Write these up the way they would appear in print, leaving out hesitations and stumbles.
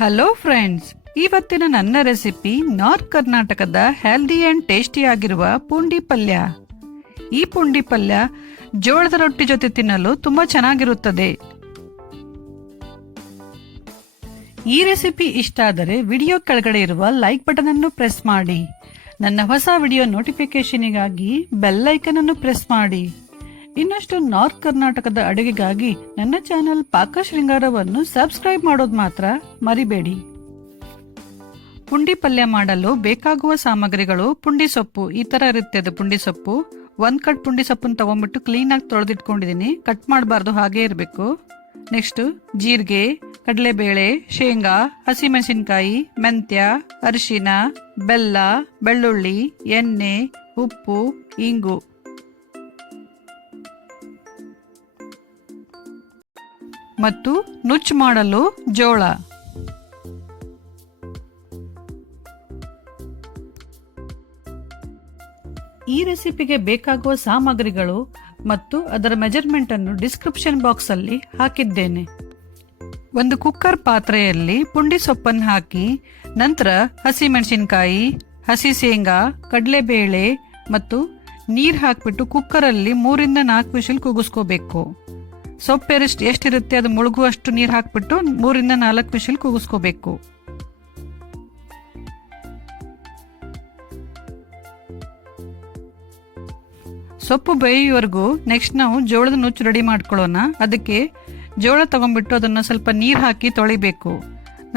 Hello friends, ಇವತ್ತಿನ ನನ್ನ recipe north ಕರ್ನಾಟಕದ ಹೆಲ್ದಿ ಅಂಡ್ ಟೇಸ್ಟಿ ಆಗಿರುವ ಪುಂಡಿ ಪಲ್ಯ. ಈ ಪುಂಡಿ ಪಲ್ಯ ಜೋಳದ ರೊಟ್ಟಿ ಜೊತೆ ತಿನ್ನಲು ತುಂಬಾ ಚೆನ್ನಾಗಿರುತ್ತದೆ. ಈ ರೆಸಿಪಿ ಇಷ್ಟ ಆದರೆ ವಿಡಿಯೋ ಕೆಳಗಡೆ ಇರುವ ಲೈಕ್ ಬಟನ್ ಅನ್ನು ಪ್ರೆಸ್ ಮಾಡಿ. ನನ್ನ ಹೊಸ ವಿಡಿಯೋ ನೋಟಿಫಿಕೇಶನ್ಗಾಗಿ ಬೆಲ್ ಐಕನ್ ಅನ್ನು ಪ್ರೆಸ್ ಮಾಡಿ. ಇನ್ನಷ್ಟು ನಾರ್ತ್ ಕರ್ನಾಟಕದ ಅಡುಗೆಗಾಗಿ ನನ್ನ ಚಾನೆಲ್ ಪಾಕ ಶೃಂಗಾರವನ್ನು ಸಬ್ಸ್ಕ್ರೈಬ್ ಮಾಡೋದು ಮಾತ್ರ ಮರಿಬೇಡಿ. ಪುಂಡಿ ಪಲ್ಯ ಮಾಡಲು ಬೇಕಾಗುವ ಸಾಮಗ್ರಿಗಳು: ಪುಂಡಿ ಸೊಪ್ಪು, ಈ ತರ ಇರುತ್ತೆ ಅದು ಪುಂಡಿ ಸೊಪ್ಪು. 1 ಕಟ್ ಪುಂಡಿ ಸೊಪ್ಪನ್ನು ತಗೊಂಡ್ಬಿಟ್ಟು ಕ್ಲೀನ್ ಆಗಿ ತೊಳೆದಿಟ್ಕೊಂಡಿದೀನಿ. ಕಟ್ ಮಾಡಬಾರ್ದು, ಹಾಗೆ ಇರಬೇಕು. ನೆಕ್ಸ್ಟ್ ಜೀರಿಗೆ, ಕಡಲೆಬೇಳೆ, ಶೇಂಗಾ, ಹಸಿಮೆಣಸಿನಕಾಯಿ, ಮೆಂತ್ಯ, ಅರಿಶಿನ, ಬೆಲ್ಲ, ಬೆಳ್ಳುಳ್ಳಿ, ಎಣ್ಣೆ, ಉಪ್ಪು, ಇಂಗು ಮತ್ತು ನುಚ್ಚು ಮಾಡಲು ಜೋಳ. ಈ ರೆಸಿಪಿಗೆ ಬೇಕಾಗುವ ಸಾಮಗ್ರಿಗಳು ಮತ್ತು ಅದರ ಮೆಜರ್ಮೆಂಟ್ ಅನ್ನು ಡಿಸ್ಕ್ರಿಪ್ಷನ್ ಬಾಕ್ಸ್ ಅಲ್ಲಿ ಹಾಕಿದ್ದೇನೆ. ಒಂದು ಕುಕ್ಕರ್ ಪಾತ್ರೆಯಲ್ಲಿ ಪುಂಡಿ ಸೊಪ್ಪನ್ನು ಹಾಕಿ, ನಂತರ ಹಸಿಮೆಣಸಿನಕಾಯಿ, ಹಸಿ ಶೇಂಗಾ, ಕಡಲೆಬೇಳೆ ಮತ್ತು ನೀರು ಹಾಕಿಬಿಟ್ಟು ಕುಕ್ಕರಲ್ಲಿ 3 ರಿಂದ 4 ವಿಷಲ್ ಕೂಗಿಸ್ಕೋಬೇಕು. ಸೊಪ್ಪು ಎಷ್ಟಿರುತ್ತೆ ಅದು ಮುಳುಗುವಷ್ಟು ನೀರು ಹಾಕ್ಬಿಟ್ಟು 3 ರಿಂದ 4 ವಿಷಲ್ ಕೂಗಿಸ್ಕೋಬೇಕು. ಸೊಪ್ಪು ಬೇಯುವವರೆಗೂ ನೆಕ್ಸ್ಟ್ ನಾವು ಜೋಳದ ನುಚ್ಚು ರೆಡಿ ಮಾಡ್ಕೊಳ್ಳೋಣ. ಅದಕ್ಕೆ ಜೋಳ ತಗೊಂಡ್ಬಿಟ್ಟು ಅದನ್ನು ಸ್ವಲ್ಪ ನೀರು ಹಾಕಿ ತೊಳಿಬೇಕು.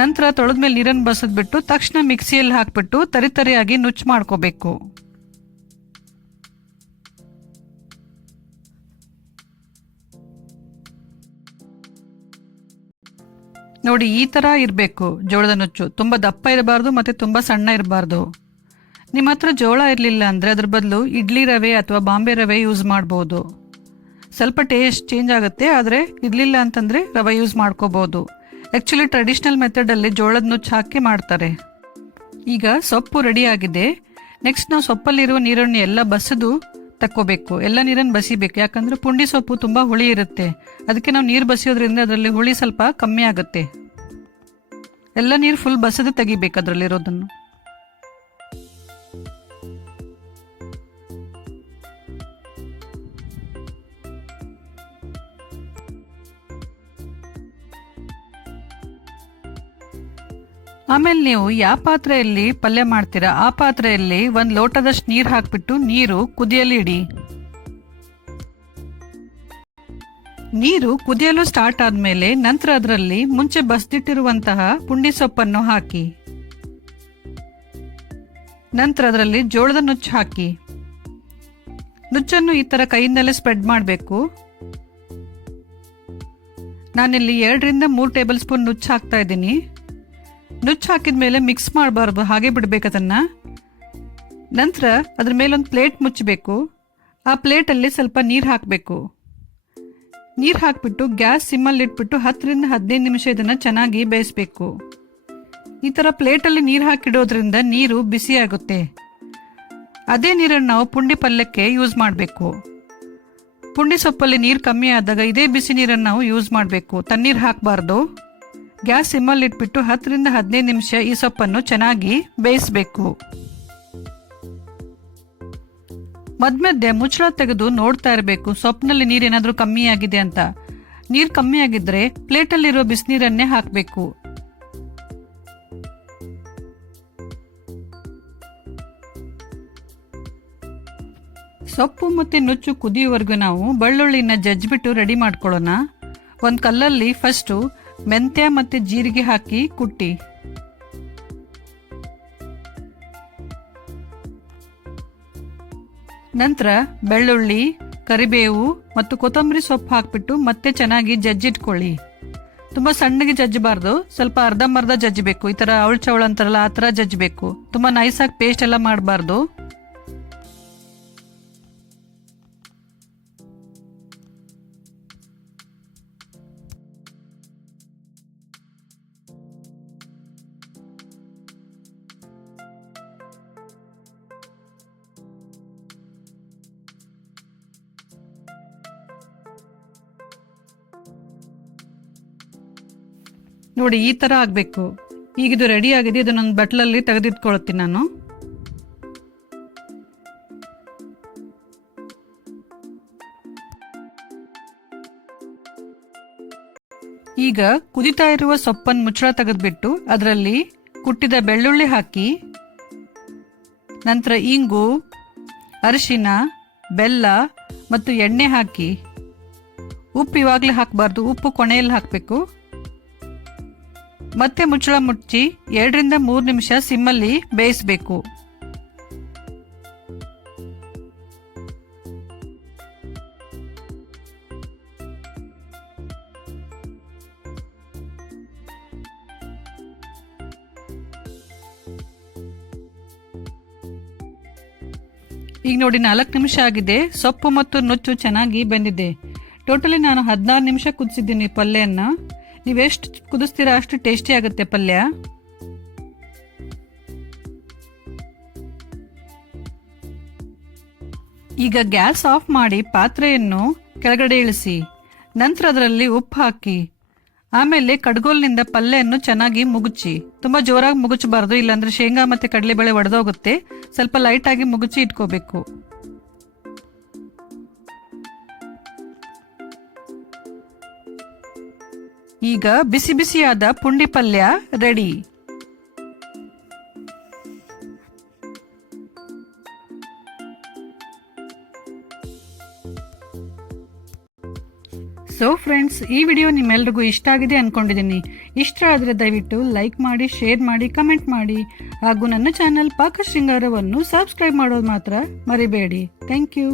ನಂತರ ತೊಳೆದ್ಮೇಲೆ ನೀರನ್ನು ಬಸಿದ್ಬಿಟ್ಟು ತಕ್ಷಣ ಮಿಕ್ಸಿಯಲ್ಲಿ ಹಾಕ್ಬಿಟ್ಟು ತರಿತರಿಯಾಗಿ ನುಚ್ಚು ಮಾಡ್ಕೋಬೇಕು. ನೋಡಿ, ಈ ತರ ಇರಬೇಕು ಜೋಳದ ನುಚ್ಚು. ತುಂಬಾ ದಪ್ಪ ಇರಬಾರ್ದು ಮತ್ತೆ ತುಂಬಾ ಸಣ್ಣ ಇರಬಾರ್ದು. ನಿಮ್ಮ ಹತ್ರ ಜೋಳ ಇರಲಿಲ್ಲ ಅಂದ್ರೆ ಅದ್ರ ಬದಲು ಇಡ್ಲಿ ರವೆ ಅಥವಾ ಬಾಂಬೆ ರವೆ ಯೂಸ್ ಮಾಡ್ಬೋದು. ಸ್ವಲ್ಪ ಟೇಸ್ಟ್ ಚೇಂಜ್ ಆಗುತ್ತೆ, ಆದರೆ ಇರಲಿಲ್ಲ ಅಂತಂದ್ರೆ ರವೆ ಯೂಸ್ ಮಾಡ್ಕೋಬಹುದು. ಆಕ್ಚುಲಿ ಟ್ರೆಡಿಷನಲ್ ಮೆಥಡ್ ಅಲ್ಲಿ ಜೋಳದ ನುಚ್ಚು ಹಾಕಿ ಮಾಡ್ತಾರೆ. ಈಗ ಸೊಪ್ಪು ರೆಡಿ ಆಗಿದೆ. ನೆಕ್ಸ್ಟ್ ನಾವು ಸೊಪ್ಪಲ್ಲಿರುವ ನೀರನ್ನು ಎಲ್ಲ ಬಸಿದು ತಕ್ಕೋಬೇಕು. ಎಲ್ಲ ನೀರನ್ನು ಬಸಿಬೇಕು, ಯಾಕಂದ್ರೆ ಪುಂಡಿ ಸೊಪ್ಪು ತುಂಬಾ ಹುಳಿ ಇರುತ್ತೆ. ಅದಕ್ಕೆ ನಾವು ನೀರು ಬಸಿಯೋದ್ರಿಂದ ಅದರಲ್ಲಿ ಹುಳಿ ಸ್ವಲ್ಪ ಕಮ್ಮಿ ಆಗುತ್ತೆ. ಎಲ್ಲ ನೀರು ಫುಲ್ ಬಸದು ತೆಗಿಬೇಕು ಅದರಲ್ಲಿರೋದನ್ನು. ಆಮೇಲೆ ನೀವು ಯಾವ ಪಾತ್ರೆಯಲ್ಲಿ ಪಲ್ಯ ಮಾಡ್ತೀರಾ ಆ ಪಾತ್ರೆಯಲ್ಲಿ 1 ಲೋಟದಷ್ಟು ನೀರು ಹಾಕ್ಬಿಟ್ಟು ನೀರು ಕುದಿಯಲು ಇಡಿ. ನೀರು ಕುದಿಯಲು ಸ್ಟಾರ್ಟ್ ಆದ್ಮೇಲೆ ನಂತರ ಅದರಲ್ಲಿ ಮುಂಚೆ ಬಸ್ದಿಟ್ಟಿರುವಂತಹ ಪುಂಡಿ ಸೊಪ್ಪನ್ನು ಹಾಕಿ, ನಂತರ ಅದರಲ್ಲಿ ಜೋಳದ ನುಚ್ಚು ಹಾಕಿ, ನುಚ್ಚನ್ನು ಈ ತರ ಕೈಯಿಂದಲೇ ಸ್ಪ್ರೆಡ್ ಮಾಡಬೇಕು. ನಾನಿಲ್ಲಿ 2 ರಿಂದ 3 ಟೇಬಲ್ ಸ್ಪೂನ್ ನುಚ್ಚು ಹಾಕ್ತಾ ಇದ್ದೀನಿ. ನುಚ್ಚು ಹಾಕಿದ ಮೇಲೆ ಮಿಕ್ಸ್ ಮಾಡಬಾರ್ದು, ಹಾಗೆ ಬಿಡಬೇಕು ಅದನ್ನ. ನಂತರ ಅದ್ರ ಮೇಲೆ ಒಂದು ಪ್ಲೇಟ್ ಮುಚ್ಚಬೇಕು. ಆ ಪ್ಲೇಟಲ್ಲಿ ಸ್ವಲ್ಪ ನೀರು ಹಾಕಬೇಕು. ನೀರು ಹಾಕ್ಬಿಟ್ಟು ಗ್ಯಾಸ್ ಸಿಮ್ಮಲ್ಲಿ ಇಟ್ಬಿಟ್ಟು 10 ರಿಂದ 15 ನಿಮಿಷ ಇದನ್ನ ಚೆನ್ನಾಗಿ ಬೇಯಿಸಬೇಕು. ಈ ಥರ ಪ್ಲೇಟಲ್ಲಿ ನೀರು ಹಾಕಿಡೋದ್ರಿಂದ ನೀರು ಬಿಸಿ ಆಗುತ್ತೆ. ಅದೇ ನೀರನ್ನು ನಾವು ಪುಂಡಿ ಪಲ್ಯಕ್ಕೆ ಯೂಸ್ ಮಾಡಬೇಕು. ಪುಂಡಿ ಸೊಪ್ಪಲ್ಲಿ ನೀರು ಕಮ್ಮಿ ಆದಾಗ ಇದೇ ಬಿಸಿ ನೀರನ್ನು ನಾವು ಯೂಸ್ ಮಾಡಬೇಕು, ತಣ್ಣೀರು ಹಾಕಬಾರ್ದು. ಗ್ಯಾಸ್ ಸಿಮ್ಮಲ್ಲಿ ಇಟ್ಬಿಟ್ಟು 10 ರಿಂದ 15 ನಿಮಿಷ ಈ ಸೊಪ್ಪನ್ನು ಚೆನ್ನಾಗಿ ಬೇಯಿಸಬೇಕು. ಮಧ್ಯ ಮುಚ್ಚಳ ತೆಗೆದು ನೋಡ್ತಾ ಇರಬೇಕು ಸೊಪ್ಪಿನಲ್ಲಿ ನೀರು ಏನಾದರೂ ಕಮ್ಮಿ ಆಗಿದೆ ಅಂತ. ನೀರು ಕಮ್ಮಿ ಆಗಿದ್ರೆ ಪ್ಲೇಟಲ್ಲಿರೋ ಬಿಸಿನೀರನ್ನೇ ಹಾಕಬೇಕು. ಸೊಪ್ಪು ಮತ್ತೆ ನುಚ್ಚು ಕುದಿಯುವವರೆಗೂ ನಾವು ಬೆಳ್ಳುಳ್ಳಿನ ಜಜ್ಜಿಬಿಟ್ಟು ರೆಡಿ ಮಾಡ್ಕೊಳ್ಳೋಣ. ಒಂದು ಕಲ್ಲಲ್ಲಿ ಫಸ್ಟು ಮೆಂತ್ಯ ಮತ್ತೆ ಜೀರಿಗೆ ಹಾಕಿ ಕುಟ್ಟಿ, ನಂತರ ಬೆಳ್ಳುಳ್ಳಿ, ಕರಿಬೇವು ಮತ್ತು ಕೊತ್ತಂಬರಿ ಸೊಪ್ಪು ಹಾಕ್ಬಿಟ್ಟು ಮತ್ತೆ ಚೆನ್ನಾಗಿ ಜಜ್ಜಿಟ್ಕೊಳ್ಳಿ. ತುಂಬಾ ಸಣ್ಣಗೆ ಜಜ್ಜಬಾರ್ದು, ಸ್ವಲ್ಪ ಅರ್ಧಂಬರ್ಧ ಜಜ್ಜಬೇಕು. ಈ ತರ ಅವಳು ಚವಳ ಅಂತಾರಲ್ಲ ಆ ತರ ಜಜ್ಜಬೇಕು. ತುಂಬಾ ನೈಸಾಗಿ ಪೇಸ್ಟ್ ಎಲ್ಲ ಮಾಡಬಾರ್ದು. ನೋಡಿ, ಈ ತರ ಆಗ್ಬೇಕು. ಈಗ ಇದು ರೆಡಿ ಆಗಿದೆ. ಇದನ್ನೊಂದು ಬಟ್ಲಲ್ಲಿ ತೆಗೆದಿಟ್ಕೊಳ್ತೀನಿ ನಾನು. ಈಗ ಕುದಿತಾ ಇರುವ ಸೊಪ್ಪನ್ನು ಮುಚ್ಚಳ ತೆಗೆದ್ಬಿಟ್ಟು ಅದರಲ್ಲಿ ಕುಟ್ಟಿದ ಬೆಳ್ಳುಳ್ಳಿ ಹಾಕಿ, ನಂತರ ಇಂಗು, ಅರಿಶಿನ, ಬೆಲ್ಲ ಮತ್ತು ಎಣ್ಣೆ ಹಾಕಿ, ಉಪ್ಪು ಇವಾಗಲೇ ಹಾಕಬಾರ್ದು, ಉಪ್ಪು ಕೊನೆಯಲ್ಲಿ ಹಾಕಬೇಕು. ಮತ್ತೆ ಮುಚ್ಚಳ ಮುಚ್ಚಿ 2 ರಿಂದ 3 ನಿಮಿಷ ಸಿಮ್ಮಲ್ಲಿ ಬೇಯಿಸಬೇಕು. ಈಗ ನೋಡಿ 4 ನಿಮಿಷ ಆಗಿದೆ. ಸೊಪ್ಪು ಮತ್ತು ನುಚ್ಚು ಚೆನ್ನಾಗಿ ಬೆಂದಿದೆ. ಟೋಟಲಿ ನಾನು 16 ನಿಮಿಷ ಕುದಿಸಿದ್ದೀನಿ ಪಲ್ಯನ. ನೀವೆಷ್ಟು ಕುದಿಸ್ತೀರಾ ಅಷ್ಟು ಟೇಸ್ಟಿ ಆಗುತ್ತೆ ಪಲ್ಯ. ಈಗ ಗ್ಯಾಸ್ ಆಫ್ ಮಾಡಿ ಪಾತ್ರೆಯನ್ನು ಕೆಳಗಡೆ ಇಳಿಸಿ, ನಂತರ ಅದರಲ್ಲಿ ಉಪ್ಪು ಹಾಕಿ, ಆಮೇಲೆ ಕಡ್ಗೋಲ್ನಿಂದ ಪಲ್ಯವನ್ನು ಚೆನ್ನಾಗಿ ಮುಗುಚಿ. ತುಂಬಾ ಜೋರಾಗಿ ಮುಗುಚಬಾರ್ದು, ಇಲ್ಲಾಂದ್ರೆ ಶೇಂಗಾ ಮತ್ತೆ ಕಡಲೆಬೇಳೆ ಒಡೆದೋಗುತ್ತೆ. ಸ್ವಲ್ಪ ಲೈಟ್ ಆಗಿ ಮುಗುಚಿ ಇಟ್ಕೋಬೇಕು. ಈಗ ಬಿಸಿ ಬಿಸಿಯಾದ ಪುಂಡಿ ಪಲ್ಯ ರೆಡಿ. ಸೊ ಫ್ರೆಂಡ್ಸ್, ಈ ವಿಡಿಯೋ ನಿಮ್ಮೆಲ್ರಿಗೂ ಇಷ್ಟ ಆಗಿದೆ ಅನ್ಕೊಂಡಿದ್ದೀನಿ. ಇಷ್ಟ ಆದರೆ ದಯವಿಟ್ಟು ಲೈಕ್ ಮಾಡಿ, ಶೇರ್ ಮಾಡಿ, ಕಮೆಂಟ್ ಮಾಡಿ, ಹಾಗೂ ನನ್ನ ಚಾನಲ್ ಪಾಕ ಶೃಂಗಾರವನ್ನು ಸಬ್ಸ್ಕ್ರೈಬ್ ಮಾಡೋದು ಮಾತ್ರ ಮರಿಬೇಡಿ. Thank you.